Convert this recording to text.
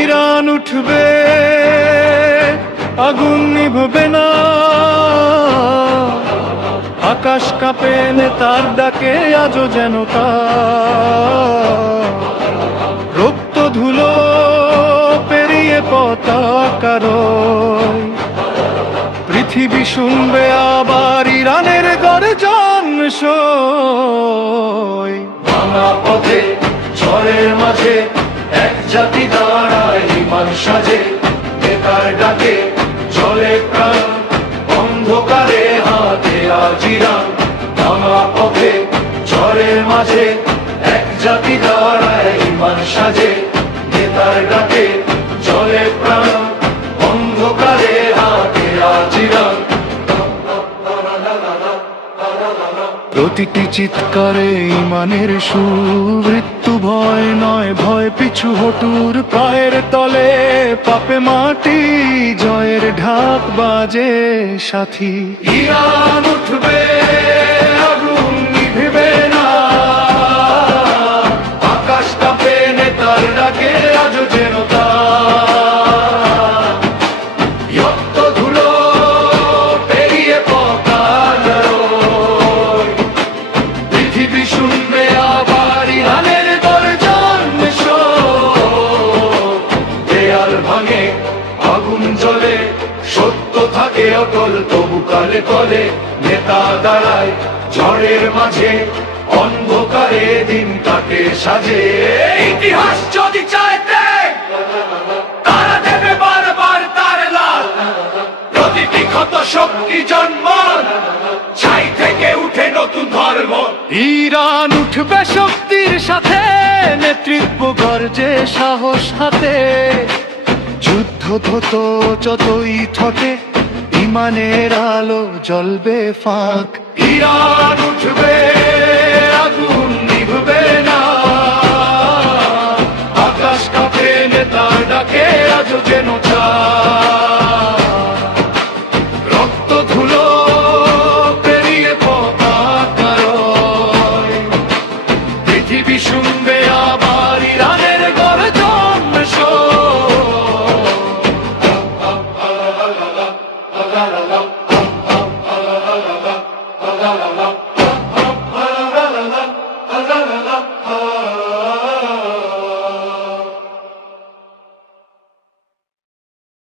Iran উঠবে, আগুন নিভবে না, আকাশ কাঁপে নেতার ডাকে আজও যেন তা। রক্ত ধুলো পেরিয়ে পতাকা রয়, পৃথিবী শুনবে আবার ইরানের গর্জন সই। ভাঙা পথে ঝড়ের মাঝে এক জাতি দাঁড়ায় ইমান সাজে, নেতার ডাকে চলে প্রাণ, অন্ধকারে হাতে আজ ইরান। ভাঙা পথে ঝড়ের মাঝে এক জাতি দাঁড়ায় ইমান সাজে, নেতার ডাকে চলে প্রাণ, অন্ধকারে হাতে আজ ইরান। প্রতিটি চিৎকারে ইমানের সুর, মৃত্যু ভয় নয়, ভয় পিছু হটুর পায়ের তলে পাপে মাটি, জয়ের ঢাক বাজে সাথী। ইরান উঠবে, আগুন নিভবে না, আকাশ কাঁপে নেতার ডাকে আজও যেন তা। রক্ত ধুলো পেরিয়ে পতাকা রয়, পৃথিবী শুনবে আবার ইরানের গর্জন সই। দেয়াল ভাঙে, আগুন জ্বলে, সত্য থাকে অটল তবু কালে কলে, নেতা দাঁড়ায় ঝড়ের মাঝে, অন্ধকারে দিন কাটে সাজে। ইতিহাস যদি চাইতে তারা দেবে বারবার তার লাল, প্রতিটি ক্ষত শক্তি জন্ম, ছাই থেকে উঠে নতুন ধর্ম। ইরান উঠবে শক্তির সাথে, নেতৃত্ব গর্জে সাহস হাতে, যুদ্ধ ধত যতই থকে, ইমানের আলো জ্বলবে ফাঁক। ইরান উঠবে, আগুন নিভবে না, আকাশ কাঁপে নেতার ডাকে আজও যেন তা।